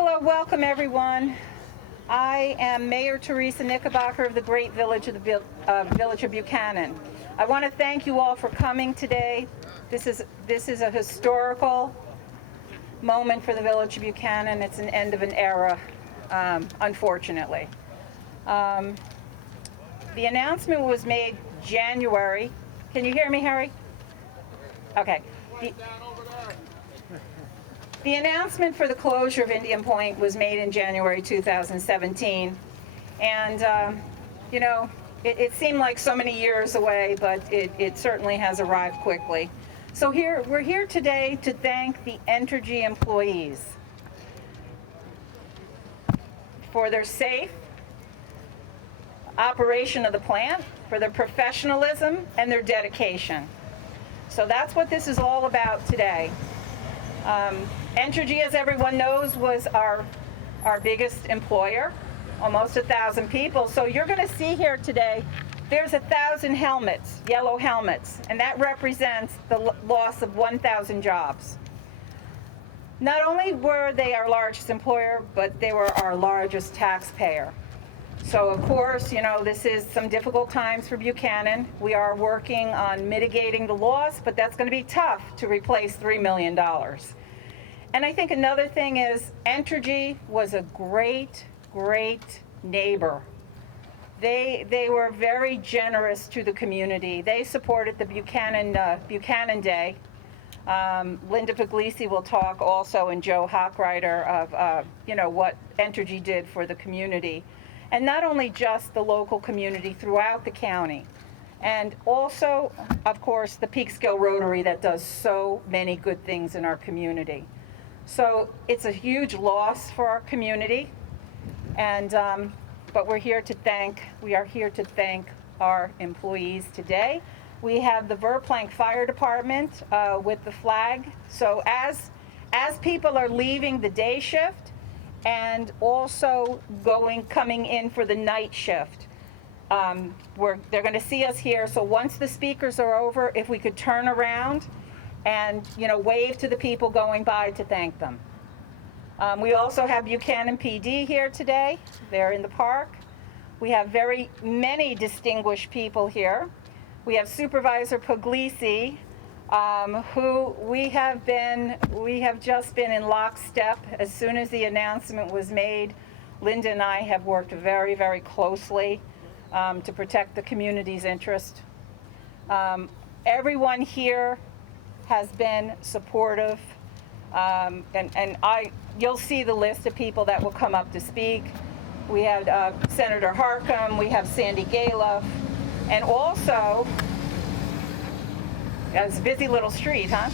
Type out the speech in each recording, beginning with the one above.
Hello, welcome everyone. I am Mayor Teresa Knickerbocker of the great village of Buchanan. I want to thank you all for coming today. This is a historical moment for the village of Buchanan. It's an end of an era, unfortunately. The announcement was made January. Can you hear me, Harry? Okay. The announcement for the closure of Indian Point was made in January 2017. And, you know, it seemed like so many years away, but it certainly has arrived quickly. So we're here today to thank the Entergy employees for their safe operation of the plant, for their professionalism and their dedication. So that's what this is all about today. Entergy, as everyone knows, was our biggest employer, almost 1,000 people. So you're going to see here today, there's 1,000 helmets, yellow helmets, and that represents the loss of 1,000 jobs. Not only were they our largest employer, but they were our largest taxpayer. So of course, you know, this is some difficult times for Buchanan. We are working on mitigating the loss, but that's going to be tough to replace $3 million. And I think another thing is Entergy was a great neighbor. They were very generous to the community. They supported the Buchanan Day. Linda Puglisi will talk also, and Joe Hochreiter, of you know, what Entergy did for the community. And not only just the local community throughout the county, and also, of course, the Peekskill Rotary that does so many good things in our community. So it's a huge loss for our community, and but we are here to thank our employees today. We have the Verplank Fire Department with the flag. So as people are leaving the day shift and also coming in for the night shift, they're going to see us here. So once the speakers are over, if we could turn around and, you know, wave to the people going by to thank them. We also have Buchanan PD here today. They're in the park. We have very many distinguished people here. We have Supervisor Puglisi, who we have just been in lockstep. As soon as the announcement was made, Linda and I have worked very closely to protect the community's interest. Everyone here has been supportive, you'll see the list of people that will come up to speak. We have Senator Harcum, we have Sandy Galoff, and also, it's a busy little street, huh?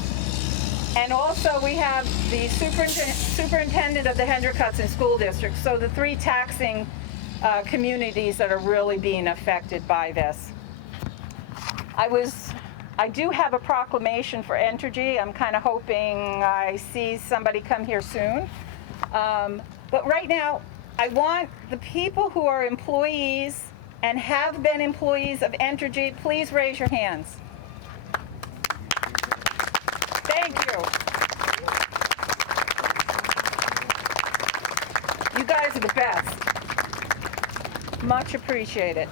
And also we have the superintendent of the Hendrick-Hudson School District, so the 3 taxing communities that are really being affected by this. I do have a proclamation for Entergy. I'm kind of hoping I see somebody come here soon. But right now, I want the people who are employees and have been employees of Entergy, please raise your hands. Thank you. You guys are the best. Much appreciated.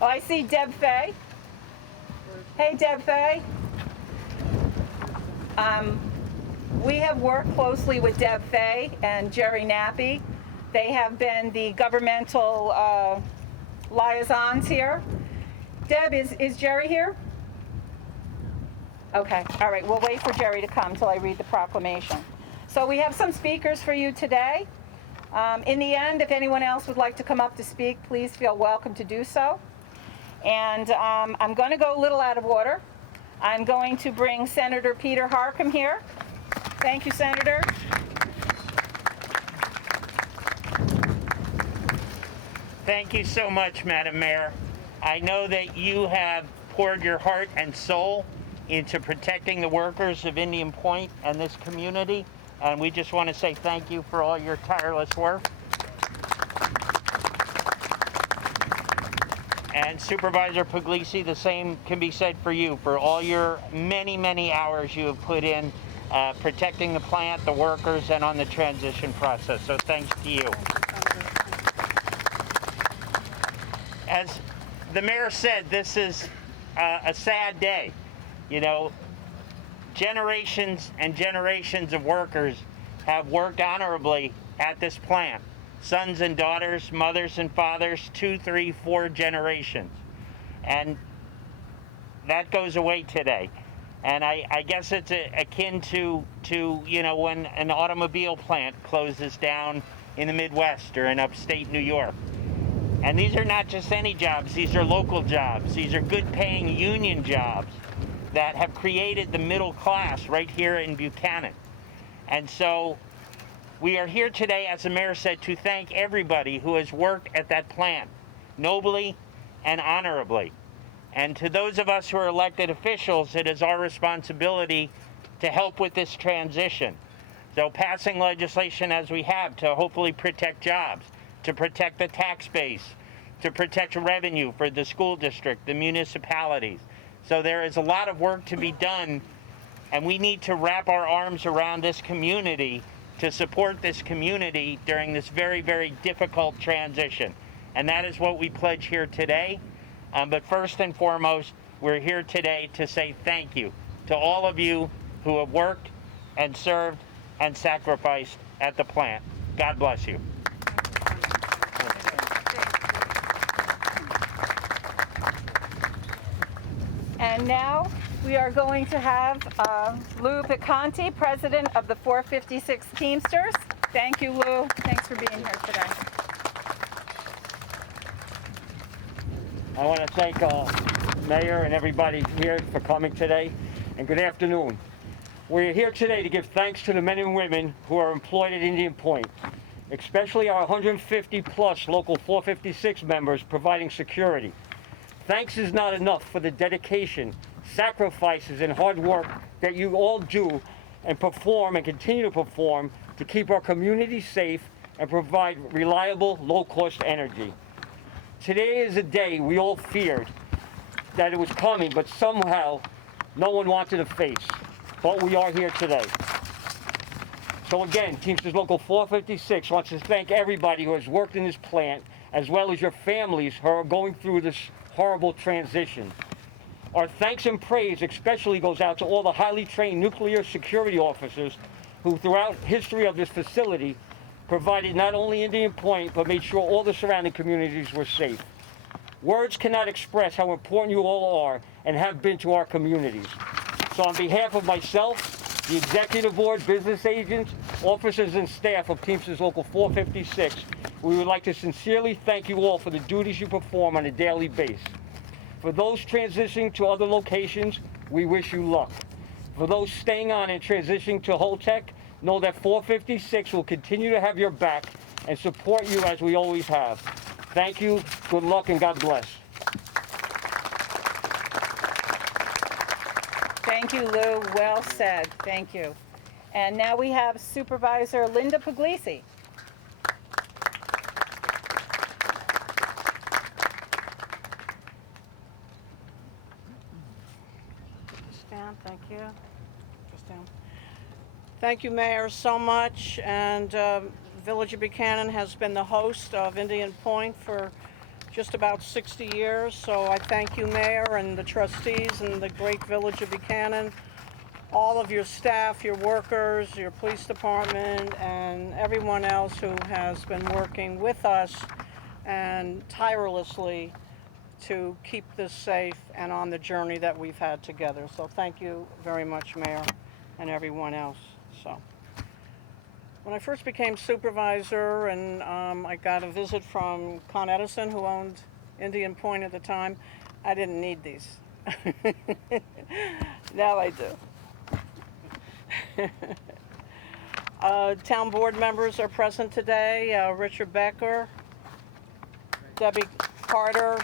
Oh, I see Deb Fay. Hey, Deb Fay. We have worked closely with Deb Fay and Jerry Nappy. They have been the governmental liaisons here. Deb, is Jerry here? Okay, all right, we'll wait for Jerry to come till I read the proclamation. So we have some speakers for you today. In the end, if anyone else would like to come up to speak, please feel welcome to do so. And I'm going to go a little out of order. I'm going to bring Senator Peter Harcum here. Thank you, Senator. Thank you so much, Madam Mayor. I know that you have poured your heart and soul into protecting the workers of Indian Point and this community, and we just want to say thank you for all your tireless work. And Supervisor Puglisi, the same can be said for you, for all your many hours you have put in protecting the plant, the workers, and on the transition process. So thanks to you. As the mayor said, this is a sad day. You know, generations and generations of workers have worked honorably at this plant. Sons and daughters, mothers and fathers, 2, 3, 4 generations. And that goes away today. And I guess it's akin to, you know, when an automobile plant closes down in the Midwest or in upstate New York. And these are not just any jobs, these are local jobs. These are good paying union jobs that have created the middle class right here in Buchanan. And so we are here today, as the mayor said, to thank everybody who has worked at that plant nobly and honorably. And to those of us who are elected officials, it is our responsibility to help with this transition. So passing legislation as we have to hopefully protect jobs, to protect the tax base, to protect revenue for the school district, the municipalities. So there is a lot of work to be done, and we need to wrap our arms around this community to support this community during this very, very difficult transition. And that is what we pledge here today. But first and foremost, we're here today to say thank you to all of you who have worked and served and sacrificed at the plant. God bless you. And now we are going to have Lou Picante, president of the 456 Teamsters. Thank you, Lou. Thanks for being here today. I want to thank Mayor and everybody here for coming today, and good afternoon. We're here today to give thanks to the men and women who are employed at Indian Point, especially our 150 plus local 456 members providing security. Thanks is not enough for the dedication, sacrifices, and hard work that you all do and perform and continue to perform to keep our community safe and provide reliable, low-cost energy. Today is a day we all feared that it was coming, but somehow no one wanted to face. But we are here today. So again, Teamsters Local 456 wants to thank everybody who has worked in this plant, as well as your families who are going through this horrible transition. Our thanks and praise especially goes out to all the highly trained nuclear security officers who throughout history of this facility provided not only Indian Point, but made sure all the surrounding communities were safe. Words cannot express how important you all are and have been to our communities. So on behalf of myself, the Executive Board, business agents, officers and staff of Teamsters Local 456, we would like to sincerely thank you all for the duties you perform on a daily basis. For those transitioning to other locations, we wish you luck. For those staying on and transitioning to Holtec, know that 456 will continue to have your back and support you as we always have. Thank you, good luck, and God bless. Thank you, Lou. Well said. Thank you. And now we have Supervisor Linda Puglisi. Just down, thank you. Just down. Thank you, Mayor, so much. And Village of Buchanan has been the host of Indian Point for just about 60 years. So I thank you, Mayor, and the trustees and the great Village of Buchanan, all of your staff, your workers, your police department, and everyone else who has been working with us and tirelessly to keep this safe and on the journey that we've had together. So thank you very much, Mayor, and everyone else. So when I first became supervisor and I got a visit from Con Edison, who owned Indian Point at the time, I didn't need these. Now I do. Town board members are present today. Richard Becker, Debbie Carter,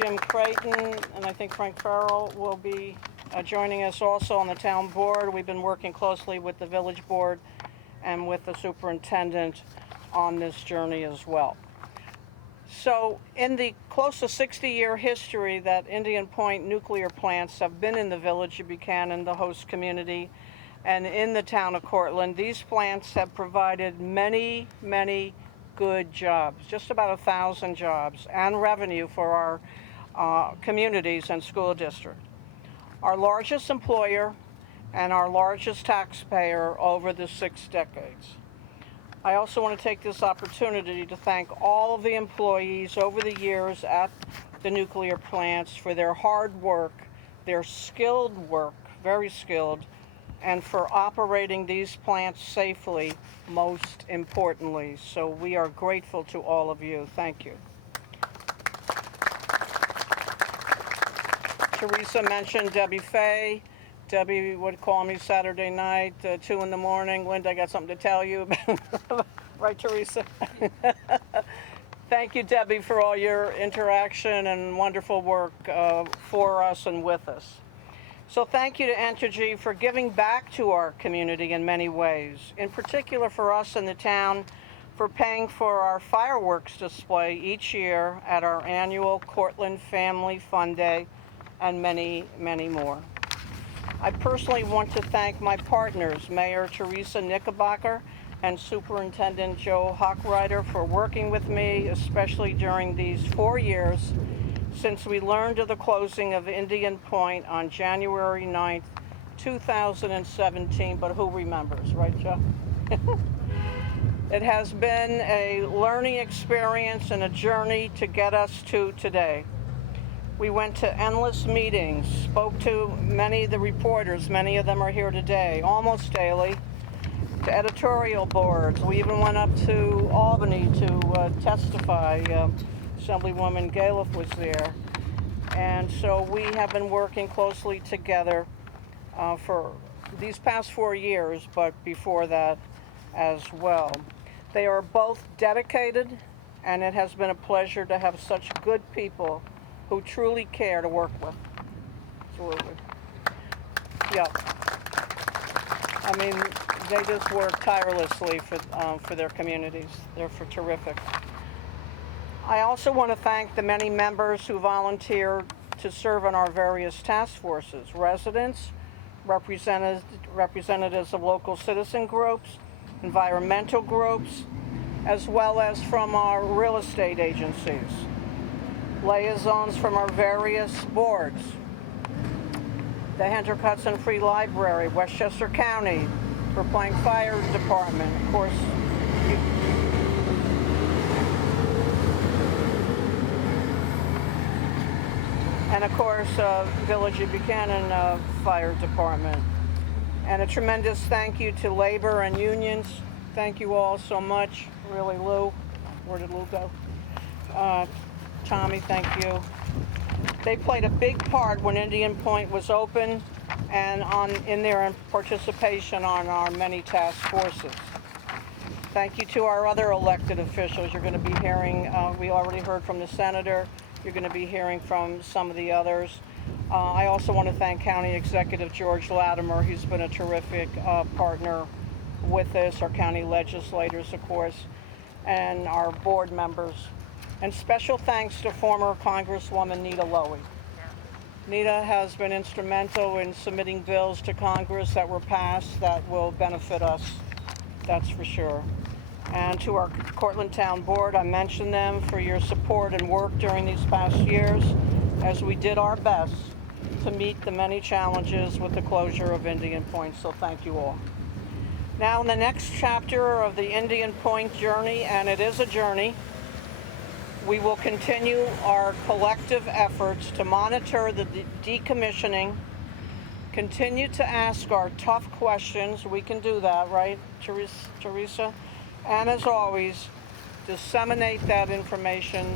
Jim Creighton, and I think Frank Farrell will be joining us also on the town board. We've been working closely with the village board and with the superintendent on this journey as well. So in the close to 60-year history that Indian Point nuclear plants have been in the village of Buchanan, the host community, and in the town of Cortland. These plants have provided many, many good jobs, just about 1,000 jobs and revenue for our communities and school district. Our largest employer and our largest taxpayer over the 6 decades. I also want to take this opportunity to thank all of the employees over the years at the nuclear plants for their hard work, their skilled work, very skilled, and for operating these plants safely, most importantly. So we are grateful to all of you. Thank you. Teresa mentioned Debbie Fay. Debbie would call me Saturday night, 2 in the morning. Linda, I got something to tell you about. Right, Teresa? Thank you, Debbie, for all your interaction and wonderful work for us and with us. So thank you to Entergy for giving back to our community in many ways. In particular for us in the town, for paying for our fireworks display each year at our annual Cortland Family Fun Day, and many, many more. I personally want to thank my partners, Mayor Teresa Knickerbocker and Superintendent Joe Hochreiter, for working with me, especially during these 4 years since we learned of the closing of Indian Point on January 9th, 2017, but who remembers, right, Joe? It has been a learning experience and a journey to get us to today. We went to endless meetings, spoke to many of the reporters, many of them are here today, almost daily, to editorial boards. We even went up to Albany to testify. Assemblywoman Gallagher was there. And so we have been working closely together for these past 4 years, but before that as well. They are both dedicated, and it has been a pleasure to have such good people who truly care to work with. Absolutely. Yep. I mean, they just work tirelessly for their communities. They're terrific. I also want to thank the many members who volunteer to serve on our various task forces, residents, representatives of local citizen groups, environmental groups, as well as from our real estate agencies, liaisons from our various boards, the Hendrick-Hudson Free Library, Westchester County, Brookline Fire Department, of course, and of course, Village of Buchanan Fire Department. And a tremendous thank you to labor and unions. Thank you all so much. Really, Lou. Where did Lou go? Tommy, thank you. They played a big part when Indian Point was open and in their participation on our many task forces. Thank you to our other elected officials. You're going to be hearing, we already heard from the senator. You're going to be hearing from some of the others. I also want to thank County Executive George Latimer. He's been a terrific partner with us, our county legislators, of course, and our board members. And special thanks to former Congresswoman Nita Lowey. Nita has been instrumental in submitting bills to Congress that were passed that will benefit us, that's for sure. And to our Cortland Town Board, I mentioned them for your support and work during these past years as we did our best to meet the many challenges with the closure of Indian Point, so thank you all. Now in the next chapter of the Indian Point journey, and it is a journey, we will continue our collective efforts to monitor the decommissioning, continue to ask our tough questions, we can do that, right, Teresa? And as always, disseminate that information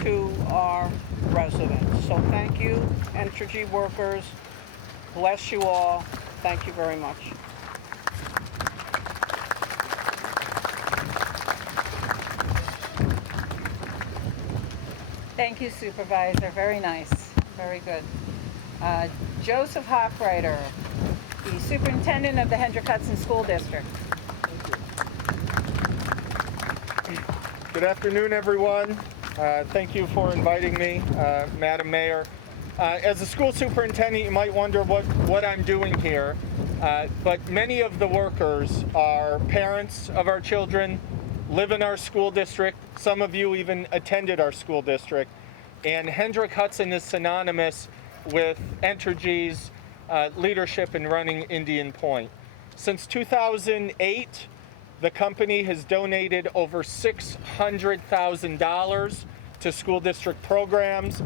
to our residents. So thank you, Entergy workers. Bless you all. Thank you very much. Thank you, Supervisor. Very nice. Very good. Joseph Hochreiter, the Superintendent of the Hendrick-Hudson School District. Good afternoon, everyone. Thank you for inviting me, Madam Mayor. As a school superintendent, you might wonder what I'm doing here. but many of the workers are parents of our children, live in our school district. Some of you even attended our school district. And Hendrick Hudson is synonymous with Entergy's leadership in running Indian Point. Since 2008, the company has donated over $600,000 to school district programs,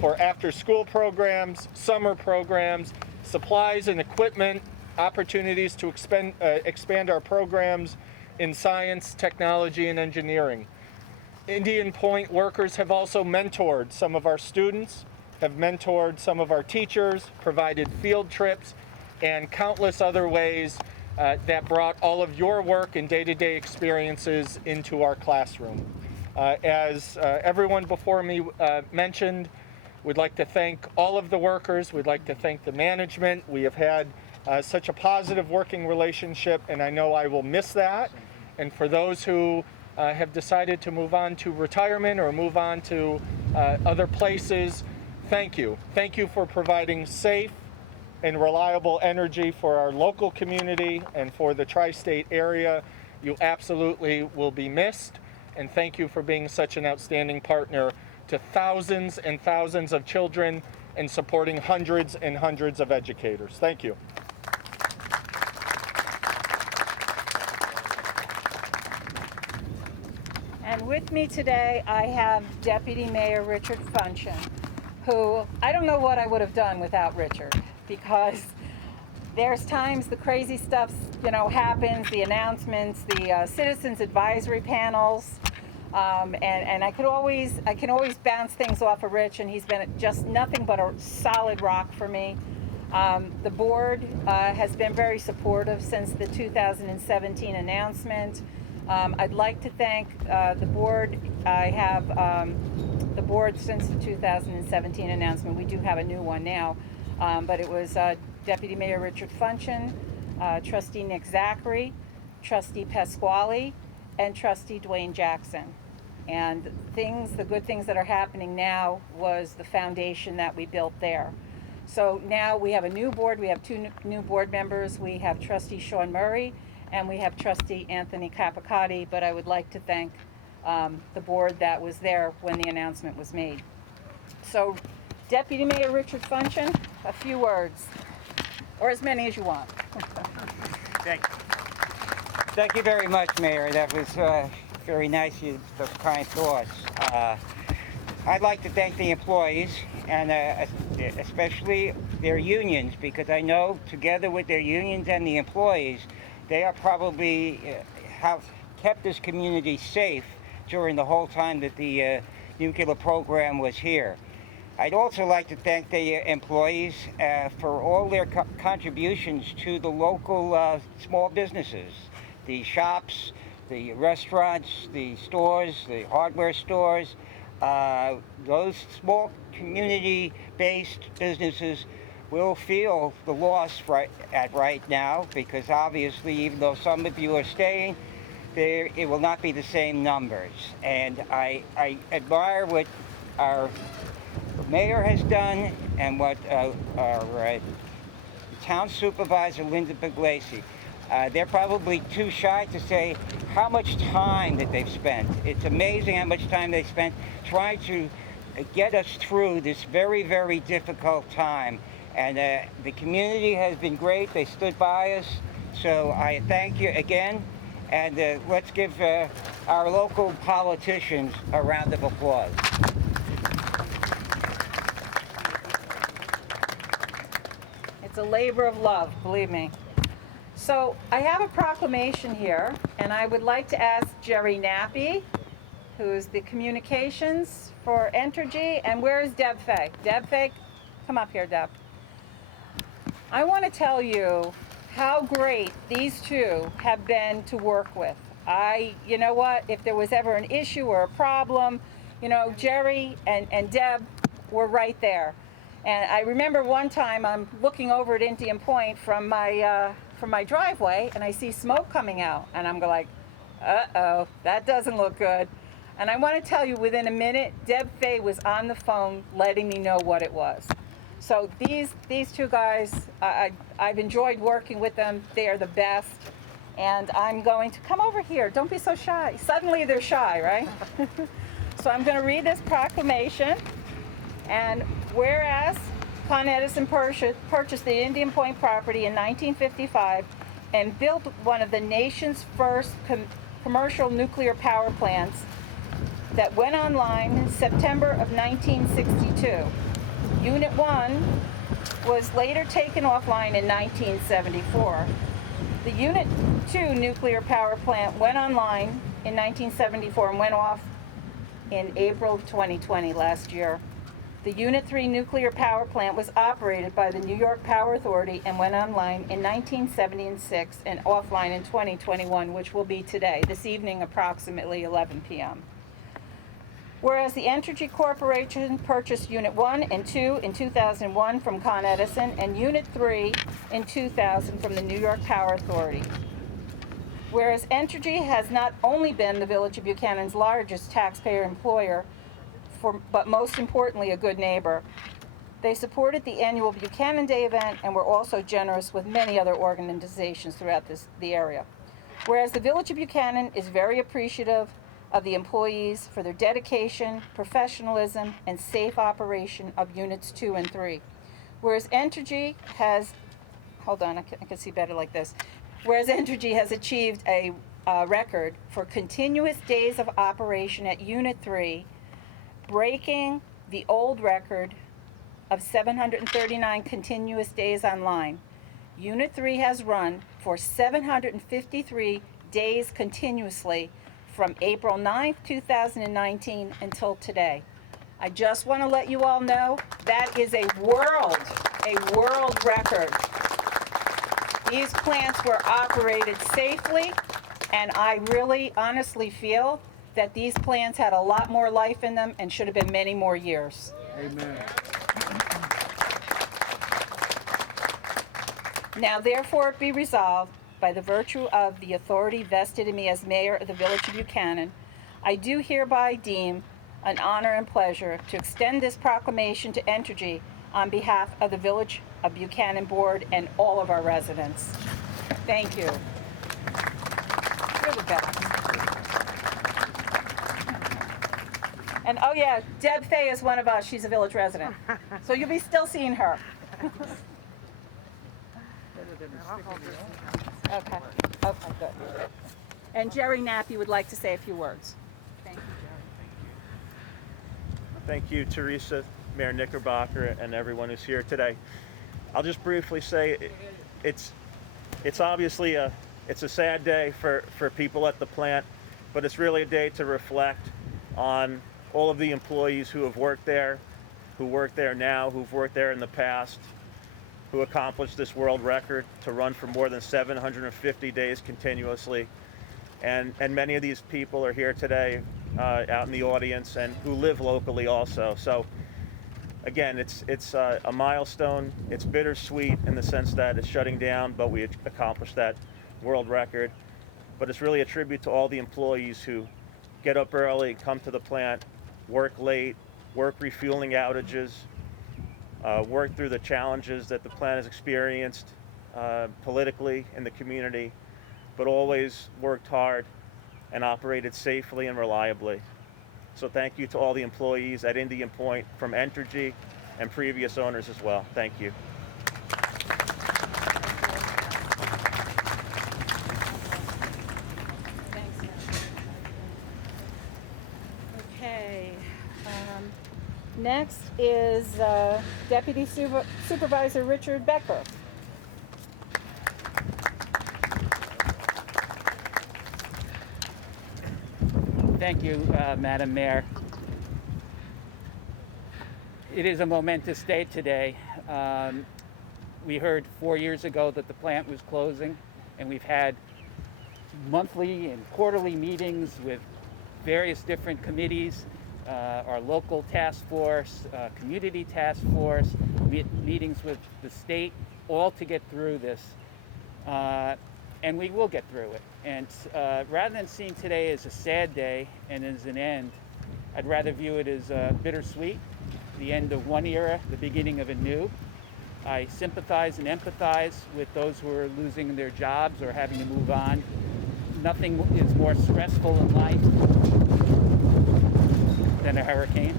for after-school programs, summer programs, supplies and equipment, opportunities to expand our programs in science, technology, and engineering. Indian Point workers have also mentored some of our students, have mentored some of our teachers, provided field trips, and countless other ways that brought all of your work and day-to-day experiences into our classroom. As everyone before me mentioned, we'd like to thank all of the workers. We'd like to thank the management. We have had such a positive working relationship, and I know I will miss that. And for those who have decided to move on to retirement or move on to other places, thank you. Thank you for providing safe and reliable energy for our local community and for the tri-state area. You absolutely will be missed, and thank you for being such an outstanding partner to thousands and thousands of children and supporting hundreds and hundreds of educators. Thank you. And with me today, I have Deputy Mayor Richard Funchen, who I don't know what I would have done without Richard, because there's times the crazy stuff, happens, the announcements, the citizens advisory panels, and I can always bounce things off of Rich, and he's been just nothing but a solid rock for me. The board has been very supportive since the 2017 announcement. I'd like to thank the board. I have the board since the 2017 announcement. We do have a new one now, but it was Deputy Mayor Richard Funchen, Trustee Nick Zachary, Trustee Pasquale, and Trustee Dwayne Jackson. And the good things that are happening now was the foundation that we built there. So now we have a new board. We have two new board members. We have Trustee Sean Murray and we have Trustee Anthony Capicotti, but I would like to thank the board that was there when the announcement was made. So Deputy Mayor Richard Funchen, a few words, or as many as you want. Thank you. Thank you very much, Mayor. That was very nice, those kind thoughts. I'd like to thank the employees and especially their unions, because I know together with their unions and the employees, they are probably have kept this community safe during the whole time that the nuclear program was here. I'd also like to thank the employees for all their contributions to the local small businesses, the shops, the restaurants, the stores, the hardware stores. Those small community-based businesses will feel the loss right now, because obviously, even though some of you are staying, it will not be the same numbers. And I admire what our mayor has done and what our town supervisor, Linda Puglisi. They're probably too shy to say how much time that they've spent. It's amazing how much time they spent trying to get us through this very, very difficult time. And the community has been great. They stood by us. So I thank you again. And let's give our local politicians a round of applause. It's a labor of love, believe me. So I have a proclamation here, and I would like to ask Jerry Nappy, who's the communications for Entergy, and where is Deb Fay? Deb Fay, come up here, Deb. I want to tell you how great these two have been to work with. You know what, if there was ever an issue or a problem, Jerry and Deb were right there. And I remember one time I'm looking over at Indian Point from my driveway, and I see smoke coming out, and I'm like, uh-oh, that doesn't look good. And I want to tell you, within a minute, Deb Fay was on the phone letting me know what it was. So these two guys, I've enjoyed working with them. They are the best. And I'm going to come over here. Don't be so shy. Suddenly they're shy, right? So I'm going to read this proclamation. And whereas Con Edison purchased the Indian Point property in 1955 and built one of the nation's first commercial nuclear power plants that went online in September of 1962. Unit 1 was later taken offline in 1974. The Unit 2 nuclear power plant went online in 1974 and went off in April of 2020 last year. The Unit 3 nuclear power plant was operated by the New York Power Authority and went online in 1976 and offline in 2021, which will be today, this evening, approximately 11 p.m. Whereas the Entergy Corporation purchased Unit 1 and 2 in 2001 from Con Edison and Unit 3 in 2000 from the New York Power Authority. Whereas Entergy has not only been the Village of Buchanan's largest taxpayer employer, but most importantly, a good neighbor. They supported the annual Buchanan Day event and were also generous with many other organizations throughout the area. Whereas the Village of Buchanan is very appreciative of the employees for their dedication, professionalism, and safe operation of Units 2 and 3. Whereas Entergy has, hold on, I can see better like this. Whereas Entergy has achieved a record for continuous days of operation at Unit 3, breaking the old record of 739 continuous days online. Unit 3 has run for 753 days continuously from April 9th, 2019 until today. I just want to let you all know that is a world record. These plants were operated safely, and I really honestly feel that these plants had a lot more life in them and should have been many more years. Amen. Now therefore it be resolved, by the virtue of the authority vested in me as mayor of the Village of Buchanan, I do hereby deem an honor and pleasure to extend this proclamation to Entergy on behalf of the Village of Buchanan Board and all of our residents. Thank you. You're the best. And oh yeah, Deb Fay is one of us. She's a village resident. So you'll be still seeing her. Okay, good. And Jerry Knapp, would like to say a few words. Thank you, Jerry. Thank you, Teresa, Mayor Knickerbocker, and everyone who's here today. I'll just briefly say it's obviously a sad day for people at the plant, but it's really a day to reflect on all of the employees who have worked there, who work there now, who've worked there in the past, who accomplished this world record to run for more than 750 days continuously. And many of these people are here today out in the audience and who live locally also. So again, it's a milestone. It's bittersweet in the sense that it's shutting down, but we accomplished that world record. But it's really a tribute to all the employees who get up early, come to the plant, work late, work refueling outages, work through the challenges that the plant has experienced politically in the community, but always worked hard and operated safely and reliably. So thank you to all the employees at Indian Point from Entergy and previous owners as well. Thank you. Okay. Next is Deputy Supervisor Richard Becker. Thank you, Madam Mayor. It is a momentous day today. We heard 4 years ago that the plant was closing, and we've had monthly and quarterly meetings with various different committees, our local task force, community task force, meetings with the state, all to get through this. And we will get through it. And rather than seeing today as a sad day and as an end, I'd rather view it as bittersweet the end of one era, the beginning of a new. I sympathize and empathize with those who are losing their jobs or having to move on. Nothing is more stressful in life than a hurricane,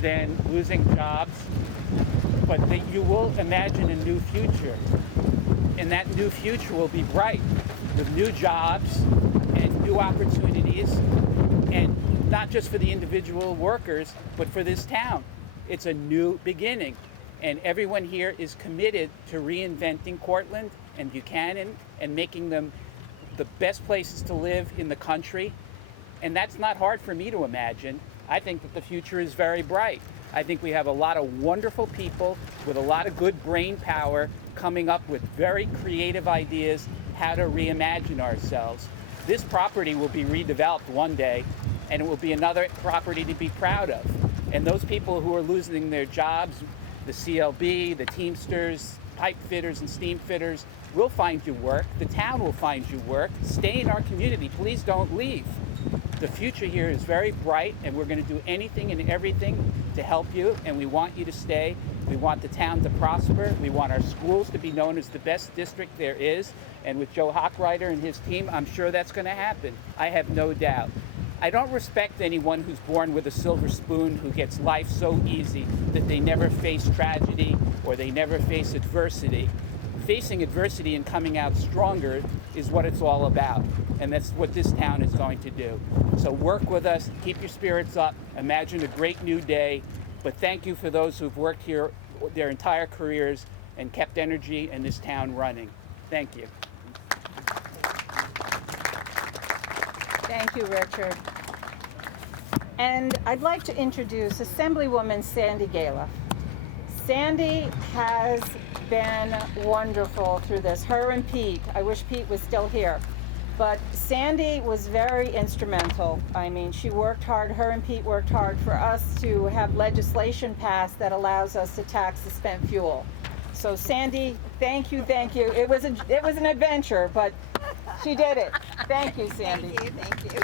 than losing jobs. But you will imagine a new future. And that new future will be bright with new jobs and new opportunities, and not just for the individual workers, but for this town. It's a new beginning. And everyone here is committed to reinventing Cortland and Buchanan and making them the best places to live in the country. And that's not hard for me to imagine. I think that the future is very bright. I think we have a lot of wonderful people with a lot of good brain power coming up with very creative ideas how to reimagine ourselves. This property will be redeveloped one day, and it will be another property to be proud of. And those people who are losing their jobs, the CLB, the Teamsters, pipe fitters and steam fitters, will find you work. The town will find you work. Stay in our community. Please don't leave. The future here is very bright, and we're going to do anything and everything to help you, and we want you to stay. We want the town to prosper. We want our schools to be known as the best district there is, and with Joe Hochreiter and his team, I'm sure that's going to happen. I have no doubt. I don't respect anyone who's born with a silver spoon, who gets life so easy that they never face tragedy or they never face adversity. Facing adversity and coming out stronger is what it's all about, and that's what this town is going to do. So work with us, keep your spirits up, imagine a great new day, but thank you for those who've worked here their entire careers and kept energy in this town running. Thank you. Thank you, Richard. And I'd like to introduce Assemblywoman Sandy Gala. Sandy has been wonderful through this. Her and Pete, I wish Pete was still here, but Sandy was very instrumental. I mean, she worked hard, her and Pete worked hard for us to have legislation passed that allows us to tax the spent fuel. So Sandy, thank you, thank you. It was an adventure, but she did it. Thank you, Sandy. Thank you.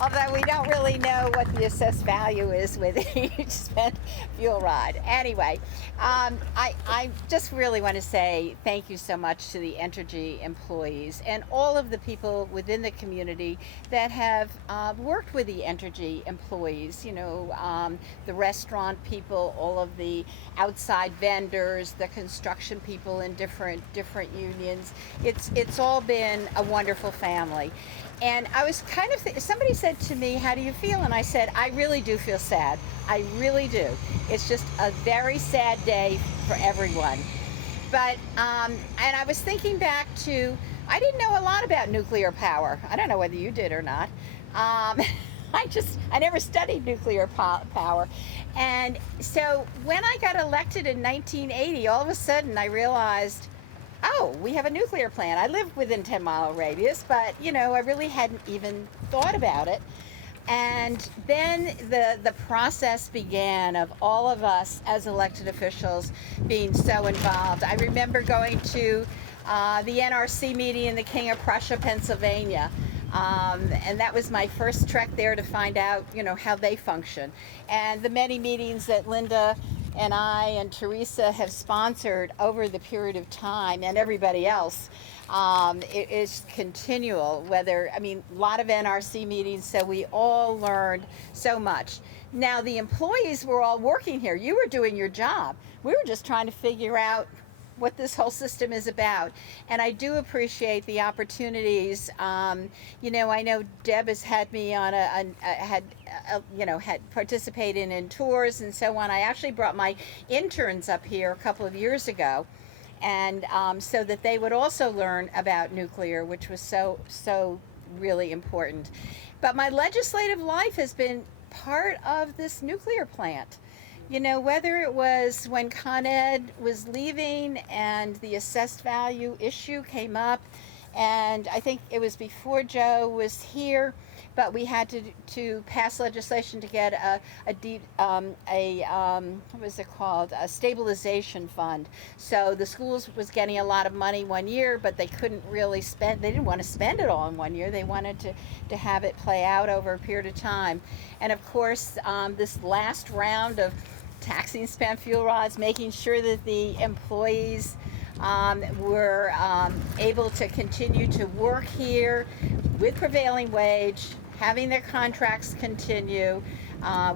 Although we don't really know what the assessed value is with each spent fuel rod. Anyway, I just really want to say thank you so much to the Entergy employees and all of the people within the community that have worked with the Entergy employees. You know, the restaurant people, all of the outside vendors, the construction people in different unions. It's all been a wonderful family. And I was kind of, somebody said to me, how do you feel? And I said, I really do feel sad. I really do. It's just a very sad day for everyone. But, and I was thinking back to, I didn't know a lot about nuclear power. I don't know whether you did or not. I never studied nuclear power. And so when I got elected in 1980, all of a sudden I realized, oh, we have a nuclear plant. I live within 10-mile radius, but, you know, I really hadn't even thought about it. And then the process began of all of us as elected officials being so involved. I remember going to the NRC meeting in the King of Prussia, Pennsylvania. And that was my first trek there to find out, you know, how they function. And the many meetings that Linda and I and Teresa have sponsored over the period of time, and everybody else, it is continual. A lot of NRC meetings, so we all learned so much. Now, the employees were all working here. You were doing your job. We were just trying to figure out what this whole system is about. And I do appreciate the opportunities. You know, I know Deb has had me on had participated in tours and so on. I actually brought my interns up here a couple of years ago, and so that they would also learn about nuclear, which was so really important. But my legislative life has been part of this nuclear plant. You know, whether it was when Con Ed was leaving and the assessed value issue came up, and I think it was before Joe was here, but we had to pass legislation to get what was it called? A stabilization fund. So the schools was getting a lot of money one year, but they couldn't really spend, they didn't want to spend it all in 1 year. They wanted to have it play out over a period of time. And of course, this last round of taxing spent fuel rods, making sure that the employees were able to continue to work here with prevailing wage, having their contracts continue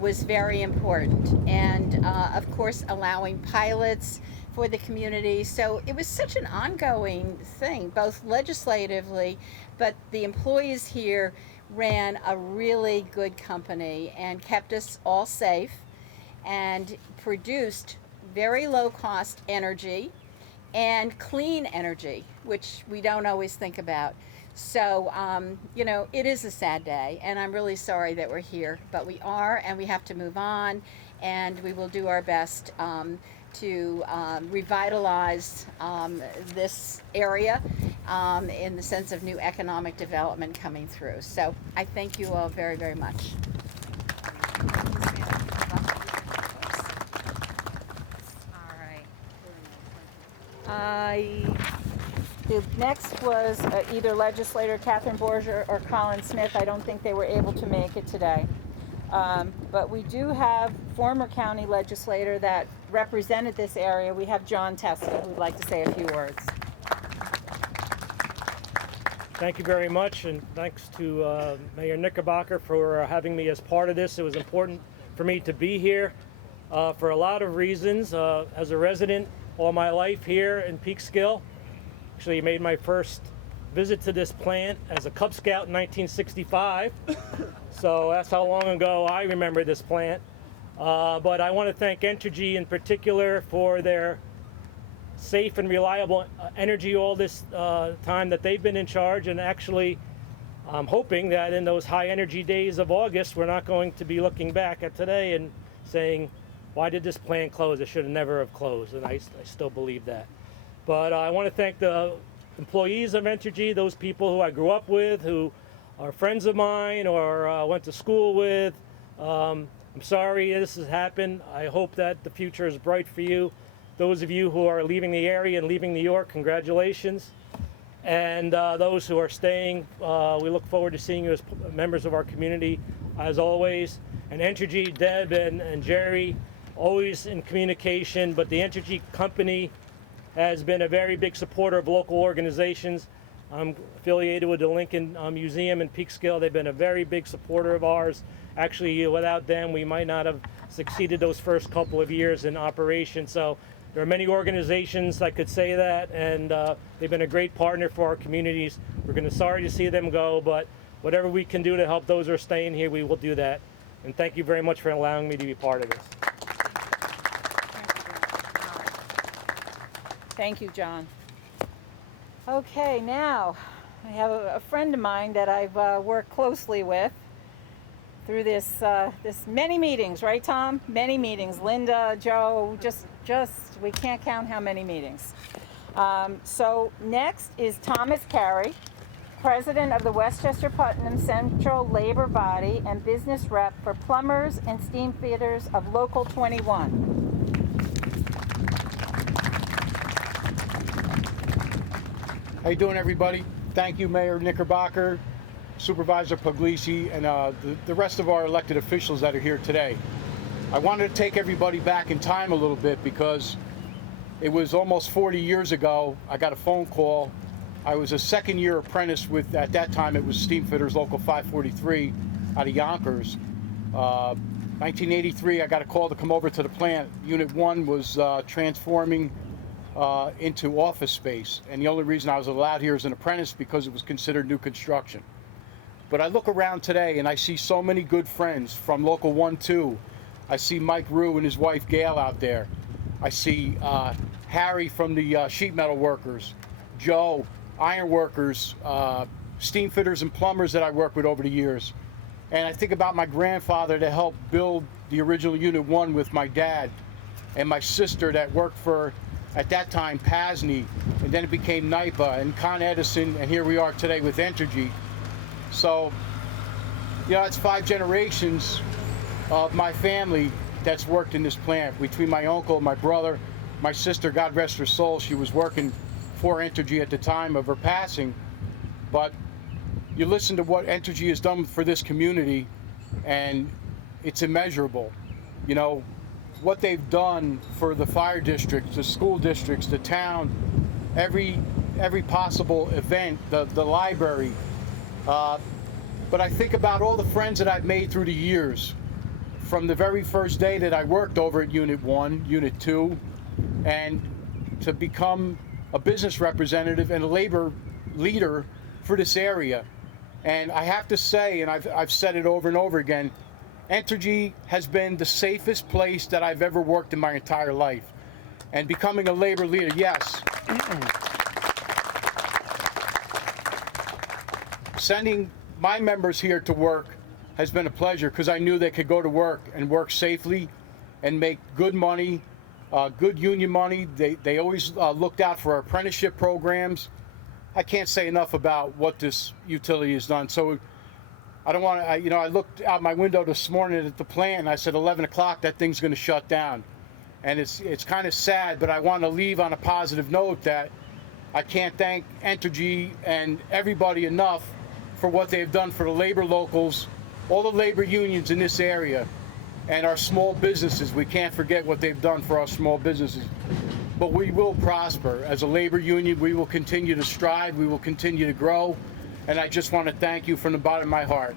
was very important. And of course, allowing pilots for the community. So it was such an ongoing thing, both legislatively, but the employees here ran a really good company and kept us all safe and produced very low cost energy and clean energy, which we don't always think about. So, you know, it is a sad day, and I'm really sorry that we're here, but we are, and we have to move on, and we will do our best to revitalize this area in the sense of new economic development coming through. So I thank you all very, very much. The next was either Legislator Catherine Borgia or Colin Smith. I don't think they were able to make it today. But we do have former county legislator that represented this area. We have John Testa, who'd like to say a few words. Thank you very much, and thanks to Mayor Knickerbocker for having me as part of this. It was important for me to be here for a lot of reasons. As a resident all my life here in Peekskill, actually made my first visit to this plant as a Cub Scout in 1965. So that's how long ago I remember this plant. But I want to thank Entergy in particular for their safe and reliable energy all this time that they've been in charge. And actually, I'm hoping that in those high energy days of August, we're not going to be looking back at today and saying, why did this plant close? It should have never have closed. And I still believe that. But I want to thank the employees of Entergy, those people who I grew up with, who are friends of mine or went to school with. I'm sorry this has happened. I hope that the future is bright for you. Those of you who are leaving the area and leaving New York, congratulations. And those who are staying, we look forward to seeing you as members of our community, as always. And Entergy, Deb and Jerry, always in communication, but the Entergy company has been a very big supporter of local organizations. I'm affiliated with the Lincoln Museum in Peekskill. They've been a very big supporter of ours. Actually, without them, we might not have succeeded those first couple of years in operation. So there are many organizations that could say that, and they've been a great partner for our communities. We're sorry to see them go, but whatever we can do to help those who are staying here, we will do that. And thank you very much for allowing me to be part of this. Thank you, John. Okay, now I have a friend of mine that I've worked closely with through this many meetings, right, Tom? Many meetings. Linda, Joe, just we can't count how many meetings. So next is Thomas Carey, President of the Westchester Putnam Central Labor Body and Business Rep for Plumbers and Steam Fitters of Local 21. How you doing, everybody? Thank you, Mayor Knickerbocker, Supervisor Puglisi, and the rest of our elected officials that are here today. I wanted to take everybody back in time a little bit because it was almost 40 years ago. I got a phone call. I was a second-year apprentice with, at that time, it was Steam Fitters Local 543 out of Yonkers. 1983, I got a call to come over to the plant. Unit 1 was transforming into office space, and the only reason I was allowed here as an apprentice because it was considered new construction. But I look around today and I see so many good friends from Local 1-2. I see Mike Rue and his wife Gail out there. I see Harry from the sheet metal workers, Joe, iron workers, steam fitters and plumbers that I worked with over the years. And I think about my grandfather that helped build the original Unit 1 with my dad, and my sister that worked for, at that time, PASNY, and then it became NYPA and Con Edison, and here we are today with Entergy. So, you know, it's 5 generations of my family that's worked in this plant, between my uncle, my brother, my sister, God rest her soul. She was working for Entergy at the time of her passing. But you listen to what Entergy has done for this community, and it's immeasurable. You know, what they've done for the fire districts, the school districts, the town, every possible event, the library. But I think about all the friends that I've made through the years, from the very first day that I worked over at Unit 1, Unit 2, and to become a business representative and a labor leader for this area. And I have to say, and I've said it over and over again, Entergy has been the safest place that I've ever worked in my entire life. And becoming a labor leader, yes. Sending my members here to work has been a pleasure because I knew they could go to work and work safely and make good money, good union money. They always looked out for our apprenticeship programs. I can't say enough about what this utility has done. So I don't want to, I looked out my window this morning at the plant and I said 11 o'clock, that thing's going to shut down. And it's kind of sad, but I want to leave on a positive note that I can't thank Entergy and everybody enough for what they've done for the labor locals, all the labor unions in this area, and our small businesses. We can't forget what they've done for our small businesses. But we will prosper. As a labor union, we will continue to strive, we will continue to grow, and I just want to thank you from the bottom of my heart.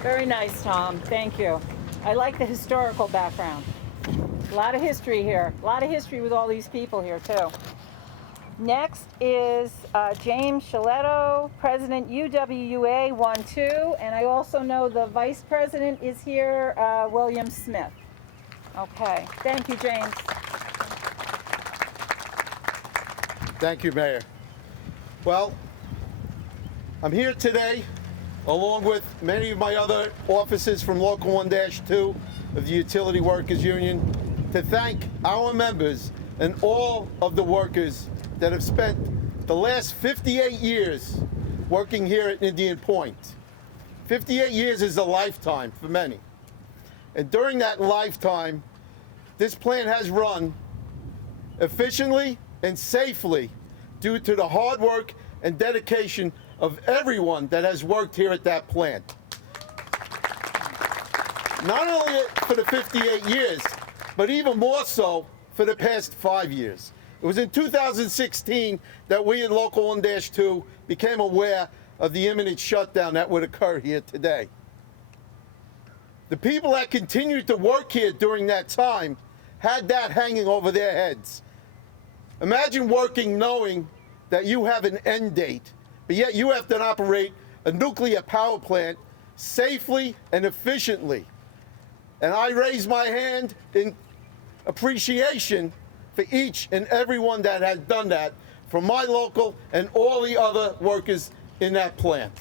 Very nice, Tom. Thank you. I like the historical background. A lot of history here. A lot of history with all these people here, too. Next is James Schiletto, President UWUA 1-2, and I also know the Vice President is here, William Smith. Okay. Thank you, James. Thank you, Mayor. Well, I'm here today, along with many of my other officers from Local 1-2 of the Utility Workers Union, to thank our members and all of the workers that have spent the last 58 years working here at Indian Point. 58 years is a lifetime for many. And during that lifetime, this plant has run efficiently and safely due to the hard work and dedication of everyone that has worked here at that plant. Not only for the 58 years, but even more so for the past 5 years. It was in 2016 that we in Local 1-2 became aware of the imminent shutdown that would occur here today. The people that continued to work here during that time had that hanging over their heads. Imagine working knowing that you have an end date, but yet you have to operate a nuclear power plant safely and efficiently. And I raise my hand in appreciation for each and everyone that has done that, from my local and all the other workers in that plant.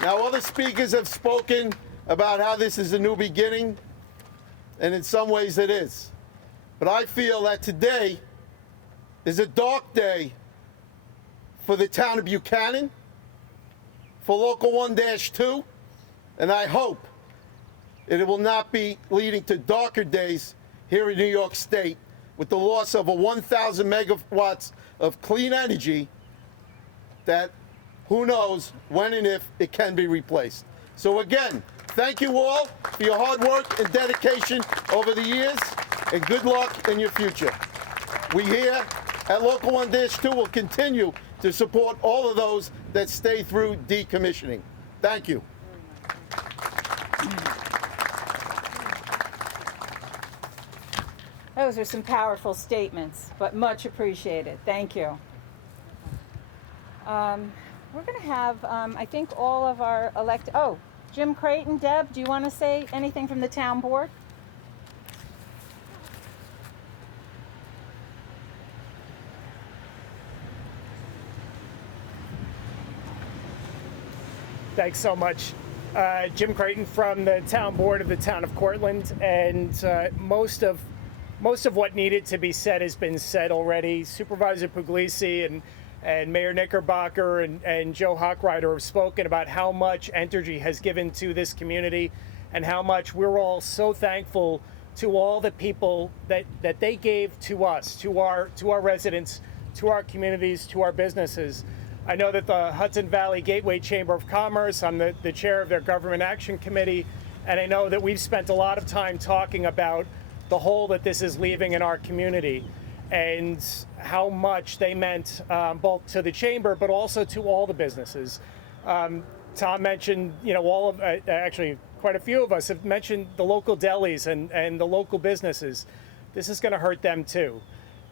Now, other speakers have spoken about how this is a new beginning, and in some ways it is. But I feel that today is a dark day for the town of Buchanan, for Local 1-2, and I hope it will not be leading to darker days here in New York State with the loss of 1,000 megawatts of clean energy that who knows when and if it can be replaced. So again, thank you all for your hard work and dedication over the years, and good luck in your future. We here at Local 1-2 will continue to support all of those that stay through decommissioning. Thank you. Those are some powerful statements, but much appreciated. Thank you. We're going to have, I think, all of our Jim Creighton. Deb, do you want to say anything from the town board? Thanks so much. Jim Creighton from the town board of the town of Cortland, and most of what needed to be said has been said already. Supervisor Puglisi and Mayor Knickerbocker and Joe Hochreiter have spoken about how much Entergy has given to this community and how much we're all so thankful to all the people that they gave to us, to our residents to our communities, to our businesses. I know that the Hudson Valley Gateway Chamber of Commerce, I'm the chair of their Government Action Committee, and I know that we've spent a lot of time talking about the hole that this is leaving in our community and how much they meant both to the chamber but also to all the businesses. Tom mentioned, all of, actually quite a few of us have mentioned the local delis and the local businesses. This is going to hurt them too.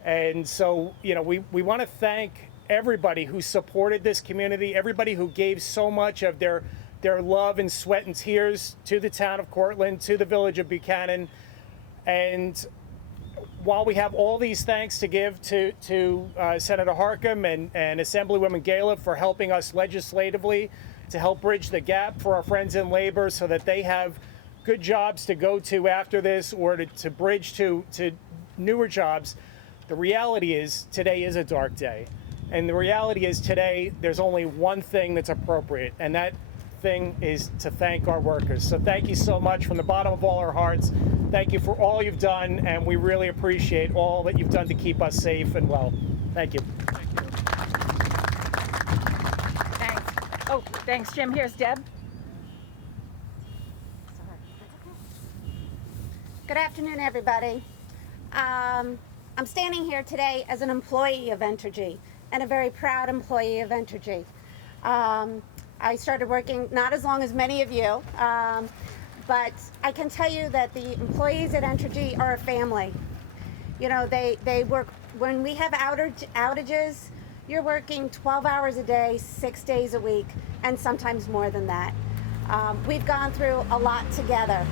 And so, we want to thank everybody who supported this community, everybody who gave so much of their love and sweat and tears to the town of Cortland, to the village of Buchanan. And while we have all these thanks to give to Senator Harkin and Assemblywoman Gallagher for helping us legislatively to help bridge the gap for our friends in labor so that they have good jobs to go to after this or to bridge to newer jobs, the reality is today is a dark day. And the reality is today there's only one thing that's appropriate, and that thing is to thank our workers. So thank you so much from the bottom of all our hearts. Thank you for all you've done, and we really appreciate all that you've done to keep us safe and well. Thank you. Thanks. Oh, thanks, Jim. Here's Deb. Good afternoon, everybody. I'm standing here today as an employee of Entergy and a very proud employee of Entergy. I started working not as long as many of you, but I can tell you that the employees at Entergy are a family. They work, when we have outages, you're working 12 hours a day, 6 days a week, and sometimes more than that. We've gone through a lot together.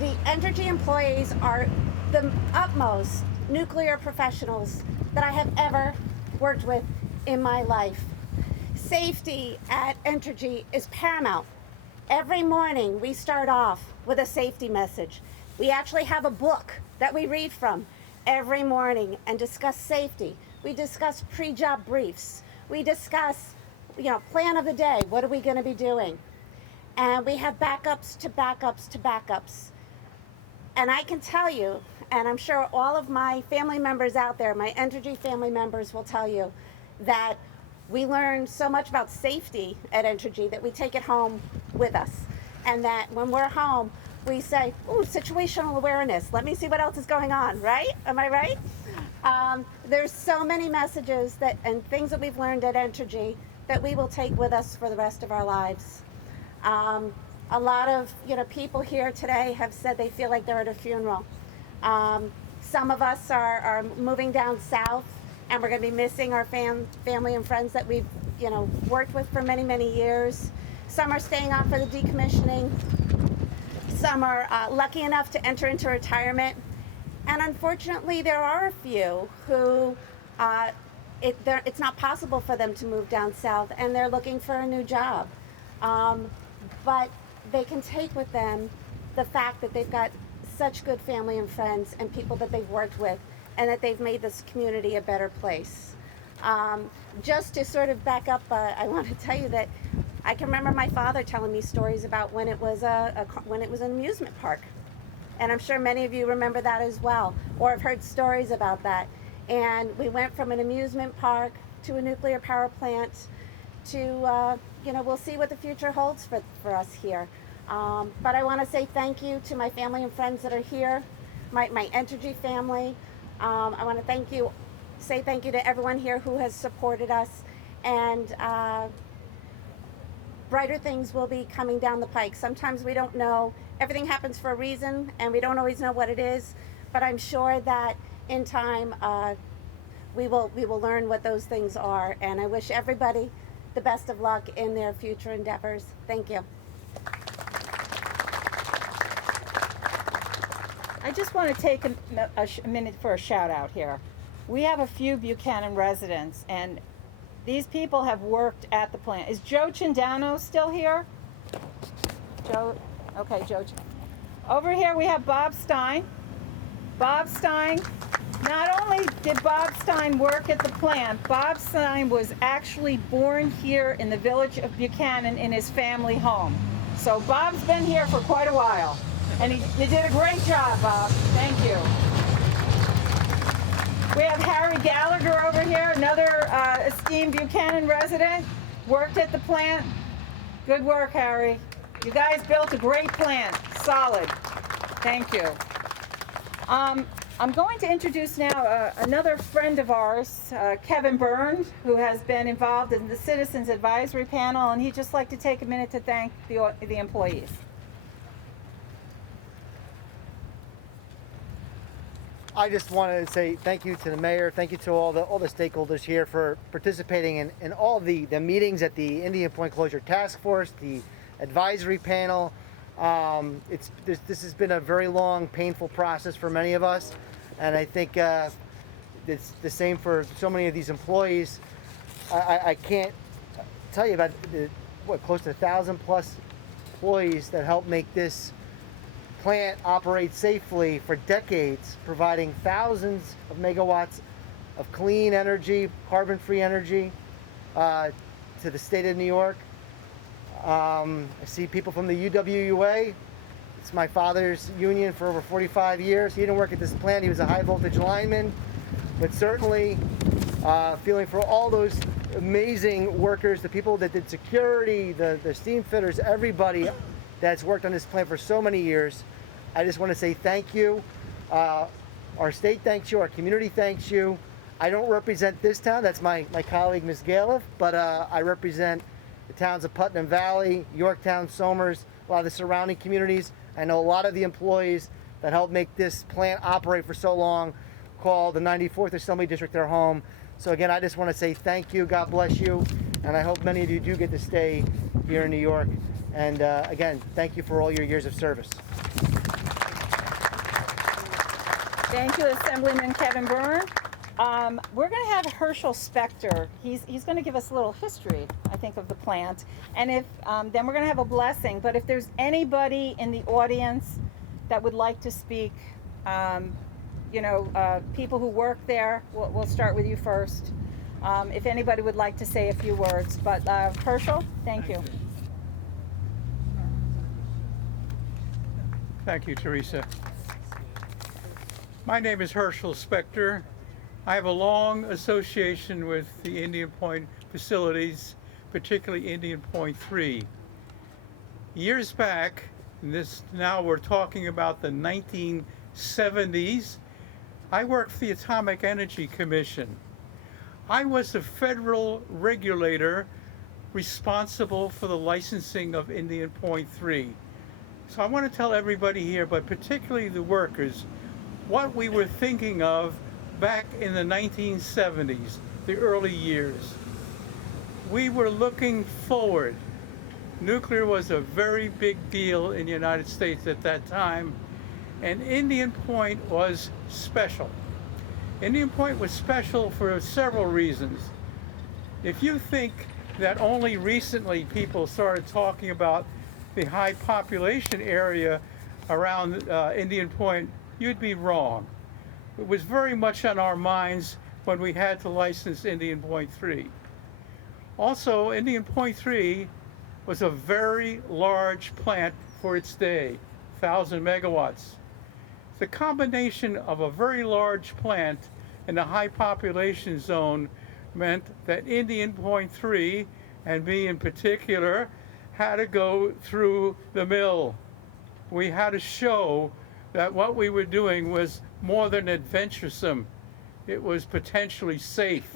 The Entergy employees are the utmost nuclear professionals that I have ever worked with in my life. Safety at Entergy is paramount. Every morning we start off with a safety message. We actually have a book that we read from every morning and discuss safety. We discuss pre-job briefs. We discuss, plan of the day. What are we going to be doing? And we have backups to backups to backups. And I can tell you, and I'm sure all of my family members out there, my Entergy family members will tell you that we learn so much about safety at Entergy that we take it home with us. And that when we're home, we say, ooh, situational awareness. Let me see what else is going on, right? Am I right? There's so many messages and things that we've learned at Entergy that we will take with us for the rest of our lives. A lot of people here today have said they feel like they're at a funeral. Some of us are moving down south, and we're going to be missing our family and friends that we've worked with for many, many years. Some are staying on for the decommissioning. Some are lucky enough to enter into retirement. And unfortunately, there are a few who it's not possible for them to move down south, and they're looking for a new job. But they can take with them the fact that they've got such good family and friends and people that they've worked with, and that they've made this community a better place. Just to sort of back up, I want to tell you that I can remember my father telling me stories about when it was when it was an amusement park, and I'm sure many of you remember that as well, or have heard stories about that. And we went from an amusement park to a nuclear power plant to we'll see what the future holds for us here. But I want to say thank you to my family and friends that are here, my Entergy family. I want to say thank you to everyone here who has supported us, and brighter things will be coming down the pike. Sometimes we don't know. Everything happens for a reason, and we don't always know what it is, but I'm sure that in time we will learn what those things are, and I wish everybody the best of luck in their future endeavors. Thank you. I just want to take a minute for a shout out here. We have a few Buchanan residents, and these people have worked at the plant. Is Joe Chindano still here? Joe? Okay, Joe. Over here we have Bob Stein. Bob Stein, not only did Bob Stein work at the plant, Bob Stein was actually born here in the village of Buchanan in his family home. So Bob's been here for quite a while. And you did a great job, Bob. Thank you. We have have Harry Gallagher over here, another esteemed Buchanan resident, worked at the plant. Good work, Harry. You guys built a great plant, solid. Thank you. I'm going to introduce now another friend of ours, Kevin Burns, who has been involved in the Citizens Advisory Panel, and he'd just like to take a minute to thank the employees. I just wanted to say thank you to the mayor, thank you to all the stakeholders here for participating in all the meetings at the Indian Point Closure Task Force, the advisory panel. This has been a very long, painful process for many of us, and I think it's the same for so many of these employees. I can't tell you about close to 1,000 plus employees that help make this plant operate safely for decades, providing thousands of megawatts of clean energy, carbon-free energy to the state of New York. I see people from the UWUA. It's my father's union for over 45 years. He didn't work at this plant. He was a high voltage lineman, but certainly feeling for all those amazing workers, the people that did security, the steam fitters, everybody that's worked on this plant for so many years. I just want to say thank you. Our state thanks you. Our community thanks you. I don't represent this town. That's my colleague, Ms. Galiff, but I represent the towns of Putnam Valley, Yorktown, Somers, a lot of the surrounding communities. I know a lot of the employees that helped make this plant operate for so long call the 94th Assembly District their home. So again, I just want to say thank you, God bless you, and I hope many of you do get to stay here in New York. And again, thank you for all your years of service. Thank you, Assemblyman Kevin Byrne. We're going to have Hershel Specter. He's going to give us a little history, I think, of the plant. And if then we're going to have a blessing. But if there's anybody in the audience that would like to speak, people who work there, we'll start with you first. If anybody would like to say a few words. But Hershel, thank you. Thank you, Teresa. My name is Hershel Specter. I have a long association with the Indian Point facilities, particularly Indian Point 3. Years back, now we're talking about the 1970s, I worked for the Atomic Energy Commission. I was the federal regulator responsible for the licensing of Indian Point 3. So I want to tell everybody here, but particularly the workers, what we were thinking of back in the 1970s, the early years. We were looking forward. Nuclear was a very big deal in the United States at that time, and Indian Point was special. Indian Point was special for several reasons. If you think that only recently people started talking about the high population area around Indian Point, you'd be wrong. It was very much on our minds when we had to license Indian Point 3. Also, Indian Point 3 was a very large plant for its day, 1,000 megawatts. The combination of a very large plant in a high population zone meant that Indian Point 3, and me in particular, had to go through the mill. We had to show that what we were doing was more than adventuresome. It was potentially safe.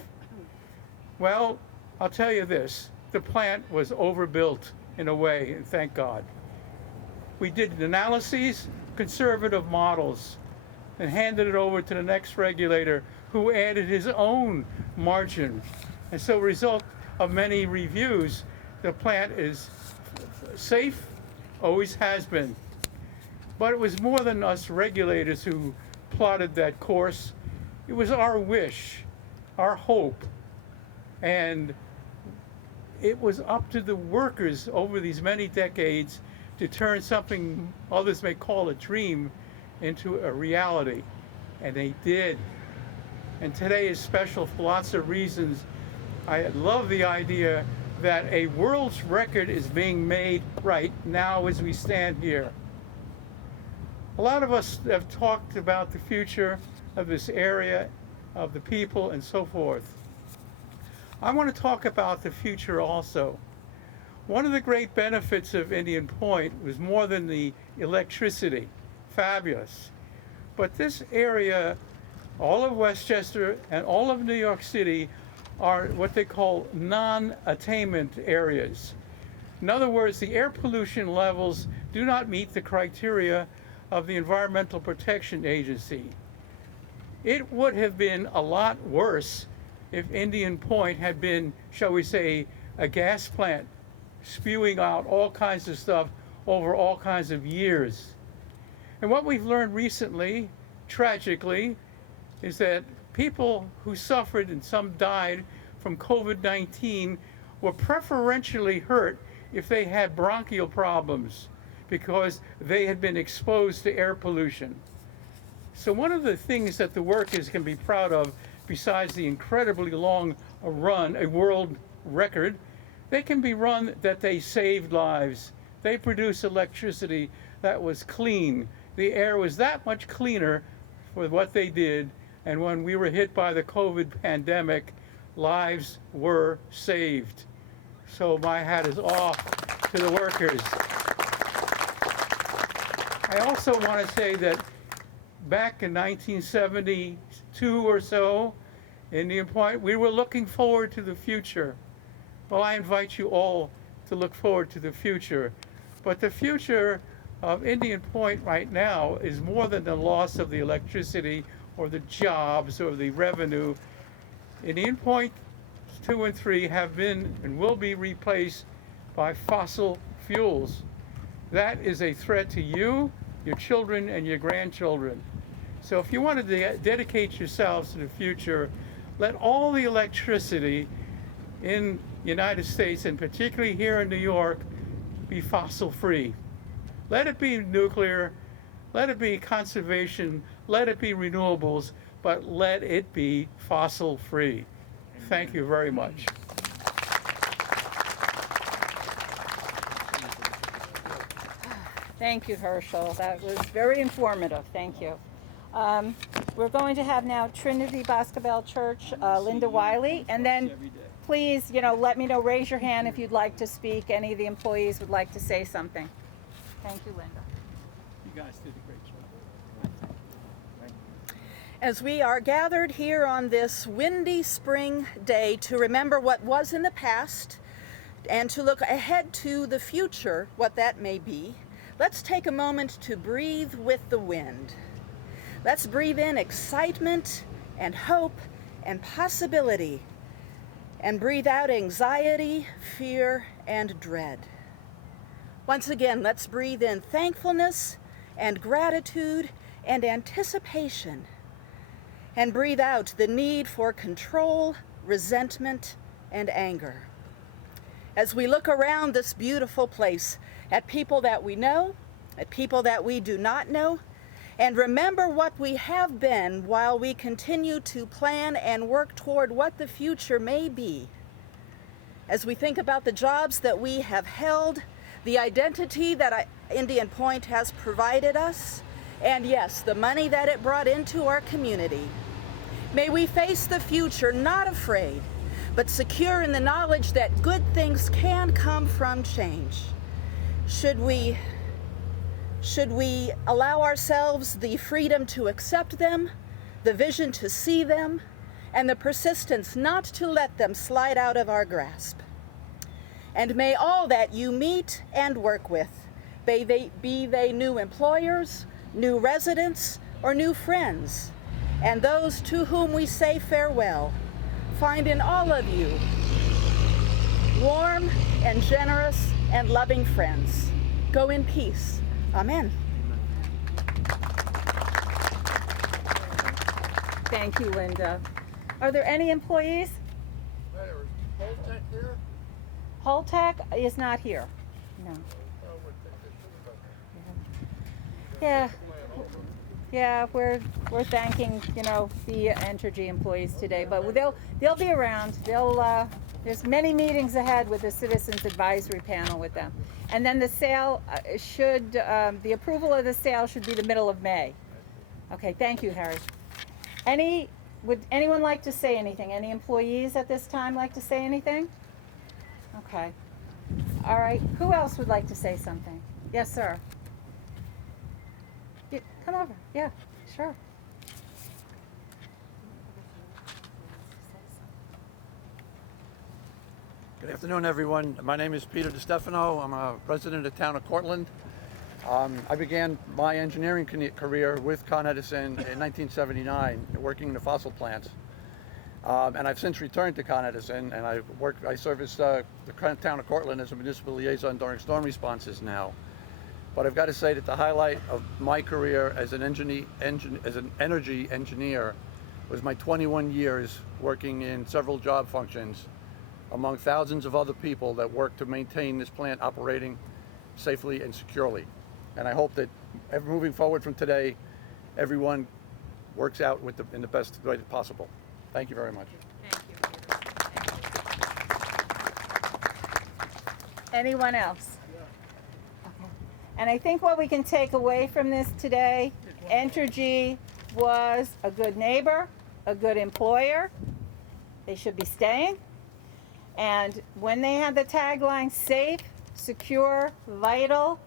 Well, I'll tell you this, the plant was overbuilt in a way, and thank God. We did analyses, conservative models, and handed it over to the next regulator, who added his own margin. And so, result of many reviews, the plant is safe, always has been. But it was more than us regulators who plotted that course. It was our wish, our hope, and it was up to the workers over these many decades to turn something others may call a dream into a reality, and they did. And today is special for lots of reasons. I love the idea that a world's record is being made right now as we stand here. A lot of us have talked about the future of this area of the people and so forth. I want to talk about the future also. One of the great benefits of Indian Point was more than the electricity. Fabulous. But this area, all of Westchester and all of New York City, are what they call non-attainment areas. In other words, the air pollution levels do not meet the criteria of the Environmental Protection Agency. It would have been a lot worse if Indian Point had been, shall we say, a gas plant spewing out all kinds of stuff over all kinds of years. And what we've learned recently, tragically, is that people who suffered and some died from COVID-19 were preferentially hurt if they had bronchial problems because they had been exposed to air pollution. So one of the things that the workers can be proud of, besides the incredibly long run, a world record, they can be run that they saved lives. They produced electricity that was clean. The air was that much cleaner for what they did. And when we were hit by the COVID pandemic, lives were saved. So my hat is off to the workers. I also want to say that back in 1972 or so, Indian Point, we were looking forward to the future. Well, I invite you all to look forward to the future. But the future of Indian Point right now is more than the loss of the electricity or the jobs or the revenue. Indian Point 2 and 3 have been and will be replaced by fossil fuels. That is a threat to you, your children, and your grandchildren. So if you want to dedicate yourselves to the future, let all the electricity in the United States, and particularly here in New York, be fossil free. Let it be nuclear, let it be conservation, let it be renewables, but let it be fossil free. Thank you very much. Thank you, Herschel. That was very informative. Thank you. We're going to have now Trinity Basketball Church, Linda Wiley, and then please, let me know, raise your hand if you'd like to speak. Any of the employees would like to say something. Thank you, Linda. You guys did a great job. As we are gathered here on this windy spring day to remember what was in the past and to look ahead to the future, what that may be, let's take a moment to breathe with the wind. Let's breathe in excitement and hope and possibility, and breathe out anxiety, fear, and dread. Once again, let's breathe in thankfulness and gratitude and anticipation, and breathe out the need for control, resentment, and anger. As we look around this beautiful place at people that we know, at people that we do not know, and remember what we have been while we continue to plan and work toward what the future may be. As we think about the jobs that we have held, the identity that Indian Point has provided us, and yes, the money that it brought into our community. May we face the future not afraid, but secure in the knowledge that good things can come from change. Should we allow ourselves the freedom to accept them, the vision to see them, and the persistence not to let them slide out of our grasp. And may all that you meet and work with, be they new employers, new residents, or new friends, and those to whom we say farewell, find in all of you warm and generous and loving friends. Go in peace. Amen. Thank you, Linda. Are there any employees? Holtec is not here. No. Yeah, we're thanking, the Entergy employees today, but they'll be around. There's many meetings ahead with the Citizens Advisory Panel with them. And then the sale the approval of the sale should be the middle of May. Okay, thank you, Harry. Any Would anyone like to say anything? Any employees at this time like to say anything? Okay. All right. Who else would like to say something? Yes, sir. Come over. Yeah, sure. Good afternoon, everyone. My name is Peter Destefano. I'm a resident of the town of Cortland. I began my engineering career with Con Edison in 1979, working in the fossil plants. And I've since returned to Con Edison, and I service the town of Cortland as a municipal liaison during storm responses now. But I've got to say that the highlight of my career as an energy engineer was my 21 years working in several job functions among thousands of other people that work to maintain this plant operating safely and securely. And I hope that moving forward from today, everyone works out in the best way possible. Thank you very much. Anyone else? Okay. And I think what we can take away from this today, Entergy was a good neighbor, a good employer. They should be staying. And when they had the tagline, safe, secure, vital,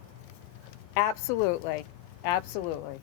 absolutely, absolutely.